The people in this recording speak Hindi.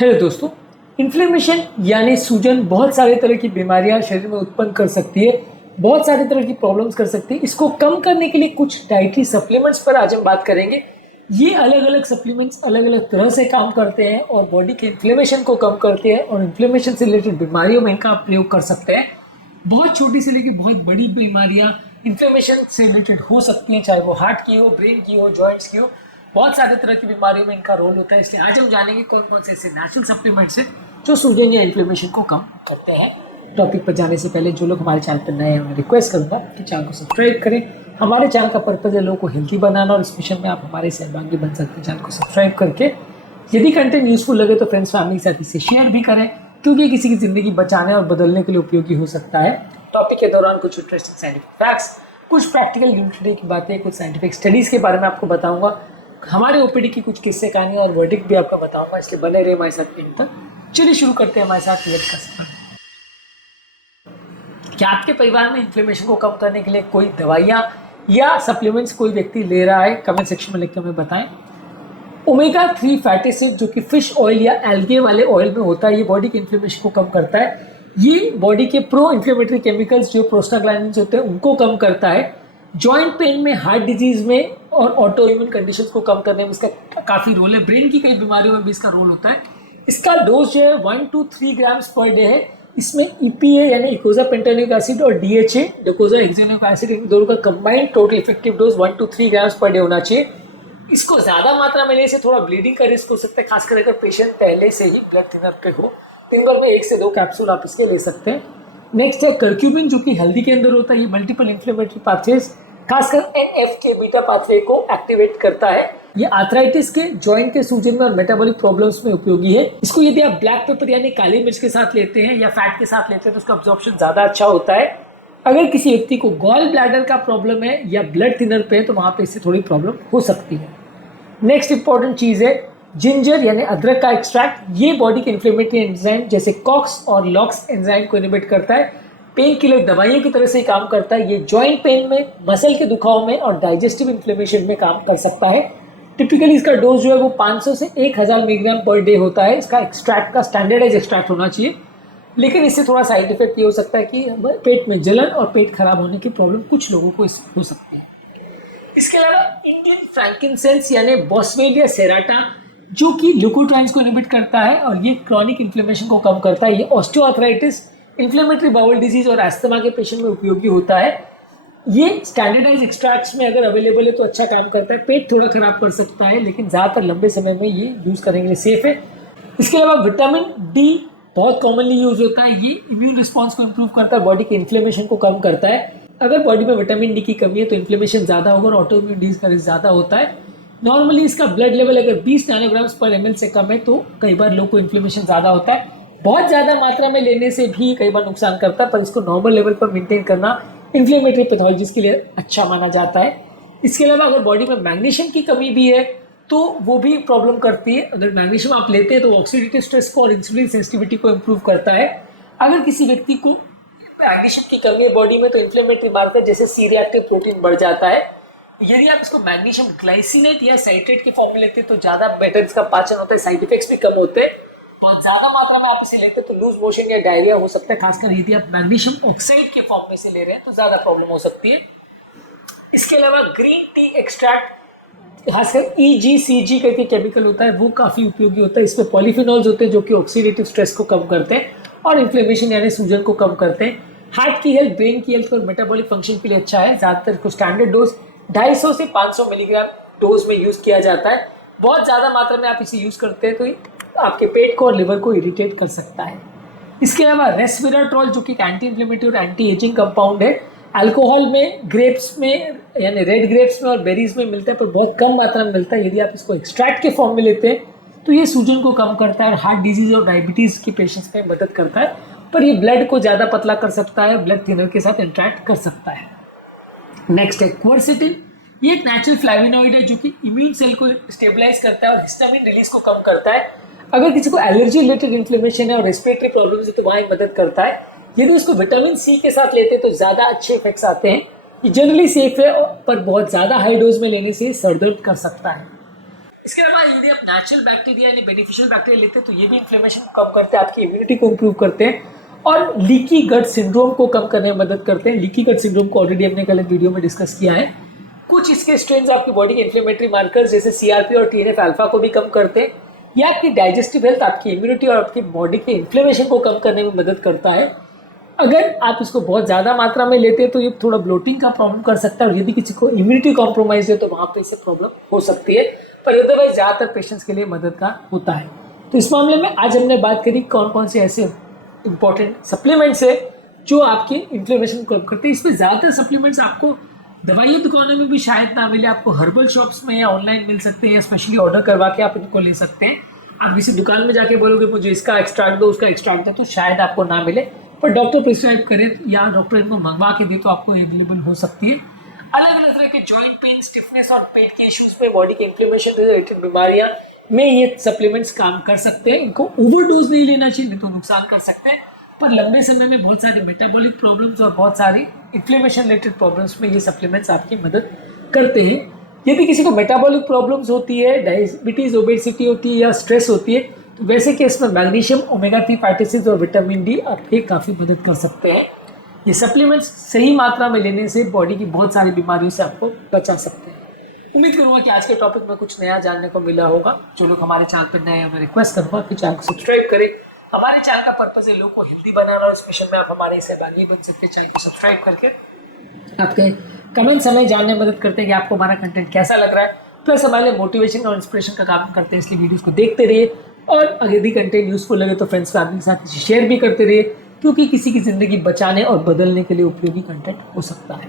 हेलो दोस्तों, इन्फ्लेमेशन यानी सूजन बहुत सारे तरह की बीमारियां शरीर में उत्पन्न कर सकती है, बहुत सारे तरह की प्रॉब्लम्स कर सकती है। इसको कम करने के लिए कुछ डाइटरी सप्लीमेंट्स पर आज हम बात करेंगे। ये अलग अलग सप्लीमेंट्स अलग अलग तरह से काम करते हैं और बॉडी के इन्फ्लेमेशन को कम करते हैं और इन्फ्लेमेशन से रिलेटेड बीमारियों में इनका प्रयोग कर सकते हैं। बहुत छोटी से लेकर बहुत बड़ी बीमारियां इन्फ्लेमेशन से रिलेटेड हो सकती हैं, चाहे वो हार्ट की हो, ब्रेन की हो, जॉइंट्स की हो। बहुत सारे तरह की बीमारियों में इनका रोल होता है। इसलिए आज हम जानेंगे कौन कौन से ऐसे नेचुरल सप्लीमेंट्स हैं जो सूजन या इन्फ्लेमेशन को कम करते हैं। टॉपिक पर जाने से पहले जो लोग हमारे चैनल पर नए हैं उन्हें रिक्वेस्ट करूंगा कि चैनल को सब्सक्राइब करें। हमारे चैनल का पर्पज है लोगों को हेल्थी बनाना और इस मिशन में आप हमारे सहभागी बन सकते हैं। चैनल को सब्सक्राइब करके यदि कंटेंट यूजफुल लगे तो फ्रेंड्स फैमिली के साथ इसे शेयर भी करें, क्योंकि किसी की जिंदगी बचाने और बदलने के लिए उपयोगी हो सकता है। टॉपिक के दौरान कुछ इंटरेस्टिंग साइंटिफिक फैक्ट्स, कुछ प्रैक्टिकल यूटिलिटी की बातें, कुछ साइंटिफिक स्टडीज के बारे में आपको बताऊंगा। हमारे ओपीडी की कुछ किस्से कहानी और वर्डिक्ट भी आपको बताऊंगा, इसलिए बने रहे हमारे साथ एंड तक। चलिए शुरू करते हैं हमारे साथ हेल्थ का सफर। क्या आपके परिवार में इन्फ्लेमेशन को कम करने के लिए कोई दवाइयाँ या सप्लीमेंट्स कोई व्यक्ति ले रहा है? कमेंट सेक्शन में लिखकर हमें बताएं। ओमेगा 3 फैटी एसिड जो कि फिश ऑयल या एल्गे वाले ऑयल में होता है, ये बॉडी के इन्फ्लेमेशन को कम करता है। ये बॉडी के प्रो इन्फ्लेमेटरी केमिकल्स जो प्रोस्टाग्लैंडिन्स होते हैं उनको कम करता है। जॉइंट पेन में, हार्ट डिजीज में और ऑटो इम्यून कंडीशंस को कम करने में इसका काफ़ी रोल है। ब्रेन की कई बीमारियों में भी इसका रोल होता है। इसका डोज जो है 1 to 3 ग्राम्स पर डे है। इसमें EPA यानी इकोजा पेंटानिक एसिड और DHA डोकोजा हेक्सेनिक एसिड, इन दोनों का combined total effective dose 1 to 3 grams per day होना चाहिए। इसको ज़्यादा मात्रा में लेने से थोड़ा ब्लीडिंग का रिस्क हो सकता है, खासकर अगर पेशेंट पहले से ही ब्लड थिनर पे हो। दिन भर में 1 से 2 कैप्सूल आप इसके ले सकते हैं। नेक्स्ट है कर्क्यूमिन जो कि हल्दी के अंदर होता है। ये मल्टीपल इन्फ्लेमेटरी पाथवेज, खासकर NF के बीटा पाथवे को एक्टिवेट करता है। ये आर्थराइटिस के, जॉइंट के सूजन में और मेटाबॉलिक प्रॉब्लम्स में उपयोगी है। इसको यदि आप ब्लैक पेपर यानी काली मिर्च के साथ लेते हैं या फैट के साथ लेते हैं तो उसका अब्जॉर्प्शन ज्यादा अच्छा होता है। अगर किसी व्यक्ति को गॉल ब्लैडर का प्रॉब्लम है या ब्लड थिनर पे है तो वहां पे इससे थोड़ी प्रॉब्लम हो सकती है। नेक्स्ट इंपॉर्टेंट चीज है जिंजर यानी अदरक का एक्सट्रैक्ट। ये बॉडी के इन्फ्लेमेटरी एंजाइम जैसे कॉक्स और लॉक्स एंजाइम को इनहिबिट करता है। पेन किलर दवाइयों की तरह से काम करता है। ये जॉइंट पेन में, मसल के दुखाव में और डाइजेस्टिव इन्फ्लेमेशन में काम कर सकता है। टिपिकली इसका डोज जो है वो 500 से 1000 मिलीग्राम पर डे होता है। इसका एक्सट्रैक्ट का स्टैंडर्डाइज एक्सट्रैक्ट होना चाहिए, लेकिन इससे थोड़ा साइड इफेक्ट ये हो सकता है कि पेट में जलन और पेट खराब होने की प्रॉब्लम कुछ लोगों को हो सकती है। इसके अलावा इंडियन फ्रैंकिनसेंस यानी बॉसवेलिया सेराटा जो कि ल्यूकोट्राइन्स को इनहिबिट करता है और ये क्रॉनिक इन्फ्लेमेशन को कम करता है। ये ऑस्टियोआर्थराइटिस, इन्फ्लेमेटरी बाउल डिजीज और एस्थमा के पेशेंट में उपयोगी होता है। ये स्टैंडर्डाइज एक्सट्रैक्ट्स में अगर अवेलेबल है तो अच्छा काम करता है। पेट थोड़ा खराब कर सकता है, लेकिन ज़्यादातर लंबे समय में ये यूज़ करने के लिए सेफ है। इसके अलावा विटामिन D बहुत कॉमनली यूज होता है। ये इम्यून रिस्पॉन्स को इम्प्रूव करता है, बॉडी के इन्फ्लेमेशन को कम करता है। अगर बॉडी में विटामिन D की कमी है तो इन्फ्लेमेशन ज़्यादा होगा और ऑटो इम्यून डिजीज का रिस्क ज़्यादा होता है। नॉर्मली इसका ब्लड लेवल अगर 20 नैनोग्राम्स पर ml से कम है तो कई बार लोग को इन्फ्लेमेशन ज़्यादा होता है। बहुत ज़्यादा मात्रा में लेने से भी कई बार नुकसान करता है, पर इसको नॉर्मल लेवल पर मेंटेन करना इन्फ्लेमेटरी पैथोलॉजीज के लिए अच्छा माना जाता है। इसके अलावा अगर बॉडी में मैग्नीशियम की कमी भी है तो वो भी प्रॉब्लम करती है। अगर मैग्नीशियम आप लेते हैं तो ऑक्सीडेटिव स्ट्रेस को और इंसुलिन सेंसिटिविटी को इम्प्रूव करता है। अगर किसी व्यक्ति को मैग्नीशियम की कमी है बॉडी में तो इन्फ्लेमेटरी मार्कर जैसे सी रिएक्टिव प्रोटीन बढ़ जाता है। यदि आप इसको मैग्नीशियम ग्लाइसिनेट या साइट्रेट के फॉर्म में लेते हैं तो ज़्यादा बेटर इसका पाचन होता है, साइड इफेक्ट्स भी कम होते हैं। बहुत ज़्यादा मात्रा में आप इसे लेते हैं तो लूज मोशन या डायरिया हो सकता है, खासकर यदि आप मैग्नीशियम ऑक्साइड के फॉर्म में से ले रहे हैं तो ज़्यादा प्रॉब्लम हो सकती है। इसके अलावा ग्रीन टी एक्सट्रैक्ट, खासकर EGCG करके केमिकल होता है, वो काफ़ी उपयोगी होता है। इसमें पॉलीफिनॉल्स होते हैं जो कि ऑक्सीडेटिव स्ट्रेस को कम करते हैं और इन्फ्लेमेशन यानी सूजन को कम करते हैं। हार्ट की हेल्थ, ब्रेन की हेल्थ और मेटाबॉलिक फंक्शन के लिए अच्छा है। ज़्यादातर इसको स्टैंडर्ड डोज 250 से 500 मिलीग्राम डोज में यूज़ किया जाता है। बहुत ज़्यादा मात्रा में आप इसे यूज़ करते हैं तो आपके पेट को और लिवर को इरिटेट कर सकता है। इसके अलावा रेस्वेराट्रोल जो कि एंटी इन्फ्लेमेटरी और एंटी एजिंग कंपाउंड है, अल्कोहल में, ग्रेप्स में यानी रेड ग्रेप्स में और बेरीज में मिलता है, पर बहुत कम मात्रा में मिलता है। यदि आप इसको एक्सट्रैक्ट के फॉर्म में लेते हैं तो ये सूजन को कम करता है और हार्ट डिजीज और डायबिटीज़ के पेशेंट्स में मदद करता है, पर ये ब्लड को ज़्यादा पतला कर सकता है, ब्लड थिनर के साथ इंटरेक्ट कर सकता है। नेक्स्ट है क्वर्सेटिन। ये एक नेचुरल फ्लैविनॉइड है जो कि इम्यून सेल को स्टेबलाइज करता है और हिस्टामिन रिलीज को कम करता है। अगर किसी को एलर्जी रिलेटेड इन्फ्लेमेशन है और रेस्पिरेटरी प्रॉब्लम्स है तो वहाँ मदद करता है। यदि उसको विटामिन C के साथ लेते हैं तो ज़्यादा अच्छे इफेक्ट्स आते हैं। ये जनरली सेफ है, पर बहुत ज़्यादा हाई डोज में लेने से सर दर्द कर सकता है। इसके अलावा यदि आप नेचुरल बैक्टीरिया यानी बेनिफिशियल बैक्टीरिया लेते हैं तो ये भी इन्फ्लेमेशन को कम करते हैं, आपकी इम्यूनिटी को इंप्रूव करते हैं और लीकी गट सिंड्रोम को कम करने में मदद करते हैं। लीकी गट सिंड्रोम को ऑलरेडी हमने कल वीडियो में डिस्कस किया है। कुछ इसके स्ट्रेन आपकी बॉडी के इन्फ्लेमेटरी मार्कर्स जैसे सीआरपी और टीएनएफ अल्फा को भी कम करते हैं। यह आपकी डाइजेस्टिव हेल्थ, आपकी इम्यूनिटी और आपकी बॉडी के इन्फ्लेमेशन को कम करने में मदद करता है। अगर आप इसको बहुत ज़्यादा मात्रा में लेते हैं तो ये थोड़ा ब्लोटिंग का प्रॉब्लम कर सकता है और यदि किसी को इम्यूनिटी कॉम्प्रोमाइज है तो वहाँ पे इससे प्रॉब्लम हो सकती है, पर अदरवाइज ज़्यादातर पेशेंट्स के लिए मददगार होता है। तो इस मामले में आज हमने बात करी कौन कौन से ऐसे इंपॉर्टेंट सप्लीमेंट्स है जो आपके इन्फ्लेमेशन को कम करते हैं। इसमें ज़्यादातर सप्लीमेंट्स आपको दवाई दुकानों में भी शायद ना मिले, आपको हर्बल शॉप्स में या ऑनलाइन मिल सकते हैं, स्पेशली ऑर्डर करवा के आप इनको ले सकते हैं। आप किसी दुकान में जाके बोलोगे मुझे इसका एक्सट्रैक्ट दो, उसका एक्सट्रैक्ट दो, तो शायद आपको ना मिले, पर डॉक्टर प्रिस्क्राइब करे या डॉक्टर इनको मंगवा के दे तो आपको अवेलेबल हो सकती है। अलग अलग तरह के जॉइंट पेन, स्टिफनेस और पेट के इश्यूज में, बॉडी के इन्फ्लेमेशन रिलेटेड बीमारियां में ये सप्लीमेंट्स काम कर सकते हैं। इनको ओवरडोज नहीं लेना चाहिए, नहीं तो नुकसान कर सकते हैं, पर लंबे समय में बहुत सारी मेटाबॉलिक प्रॉब्लम्स और बहुत सारी इन्फ्लेमेशन रिलेटेड प्रॉब्लम्स में ये सप्लीमेंट्स आपकी मदद करते हैं। यदि किसी को मेटाबॉलिक प्रॉब्लम्स होती है, डायबिटीज, ओबेसिटी होती है या स्ट्रेस होती है, तो वैसे केस में मैग्नीशियम, ओमेगा 3 फैटी एसिड्स और विटामिन डी आपके काफ़ी मदद कर सकते हैं। ये सप्लीमेंट्स सही मात्रा में लेने से बॉडी की बहुत सारी बीमारियों से आपको बचा सकते हैं। उम्मीद करूंगा कि आज के टॉपिक में कुछ नया जानने को मिला होगा। जो लोग हमारे चैनल पर नए हैं मैं रिक्वेस्ट करूँगा कि चैनल को सब्सक्राइब करें। हमारे चैनल का पर्पस है लोग को हेल्दी बनाना और स्पेशल में आप हमारे सहभागी बन सकते हैं। चैनल को सब्सक्राइब करके आपके कमेंट्स हमें जानने में मदद करते हैं कि आपको हमारा कंटेंट कैसा लग रहा है, प्लस हमारे लिए मोटिवेशन और इंस्पिरेशन का काम करते हैं। इसलिए वीडियोस को देखते रहिए और अगर यदि कंटेंट यूजफुल लगे तो फ्रेंड्स फैमिली के साथ शेयर भी करते रहिए, क्योंकि किसी की ज़िंदगी बचाने और बदलने के लिए उपयोगी कंटेंट हो सकता है।